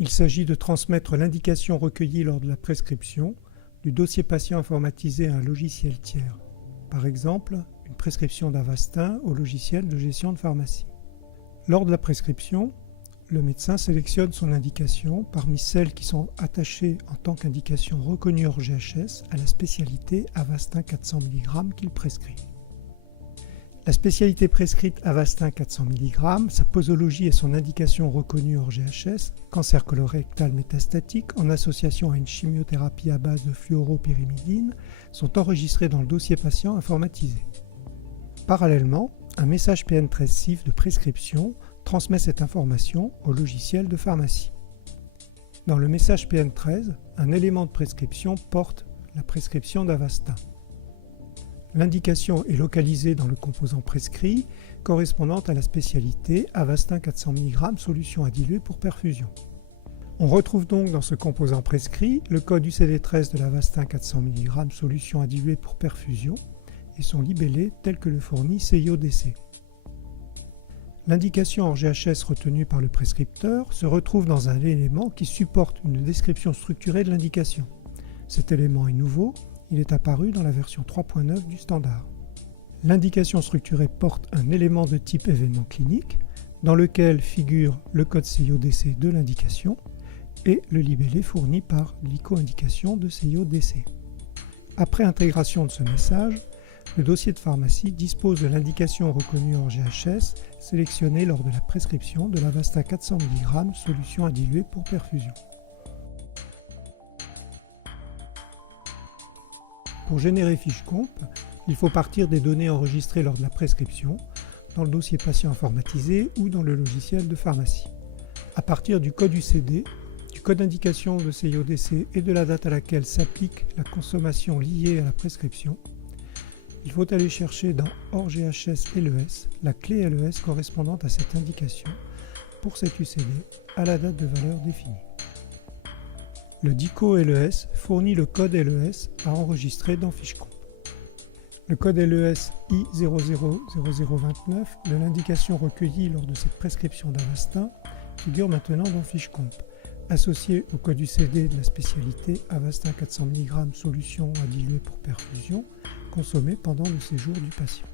Il s'agit de transmettre l'indication recueillie lors de la prescription du dossier patient informatisé à un logiciel tiers. Par exemple, une prescription d'Avastin au logiciel de gestion de pharmacie. Lors de la prescription, le médecin sélectionne son indication parmi celles qui sont attachées en tant qu'indication reconnue hors GHS à la spécialité Avastin 400 mg qu'il prescrit. La spécialité prescrite Avastin 400 mg, sa posologie et son indication reconnue hors GHS, cancer colorectal métastatique en association à une chimiothérapie à base de fluoropyrimidine, sont enregistrées dans le dossier patient informatisé. Parallèlement, un message PN13 CIF de prescription transmet cette information au logiciel de pharmacie. Dans le message PN13, un élément de prescription porte la prescription d'Avastin. L'indication est localisée dans le composant prescrit correspondant à la spécialité Avastin 400 mg solution à diluer pour perfusion. On retrouve donc dans ce composant prescrit le code UCD13 de l'Avastin 400 mg solution à diluer pour perfusion et son libellé tel que le fournit CIO-DC. L'indication hors GHS retenue par le prescripteur se retrouve dans un élément qui supporte une description structurée de l'indication. Cet élément est nouveau, il est apparu dans la version 3.9 du standard. L'indication structurée porte un élément de type événement clinique dans lequel figure le code CIO-DC de l'indication et le libellé fourni par l'ico-indication de CIO-DC. Après intégration de ce message, le dossier de pharmacie dispose de l'indication reconnue hors GHS sélectionnée lors de la prescription de l'Avastin 400 mg solution à diluer pour perfusion. Pour générer fiche comp, il faut partir des données enregistrées lors de la prescription, dans le dossier patient informatisé ou dans le logiciel de pharmacie. À partir du code UCD, du code d'indication de CIO-DC et de la date à laquelle s'applique la consommation liée à la prescription, il faut aller chercher dans hors GHS LES la clé LES correspondante à cette indication pour cet UCD à la date de valeur définie. Le DICO LES fournit le code LES à enregistrer dans FicheComp. Le code LES I000029 de l'indication recueillie lors de cette prescription d'Avastin figure maintenant dans FicheComp, associé au code UCD de la spécialité Avastin 400 mg solution à diluer pour perfusion consommée pendant le séjour du patient.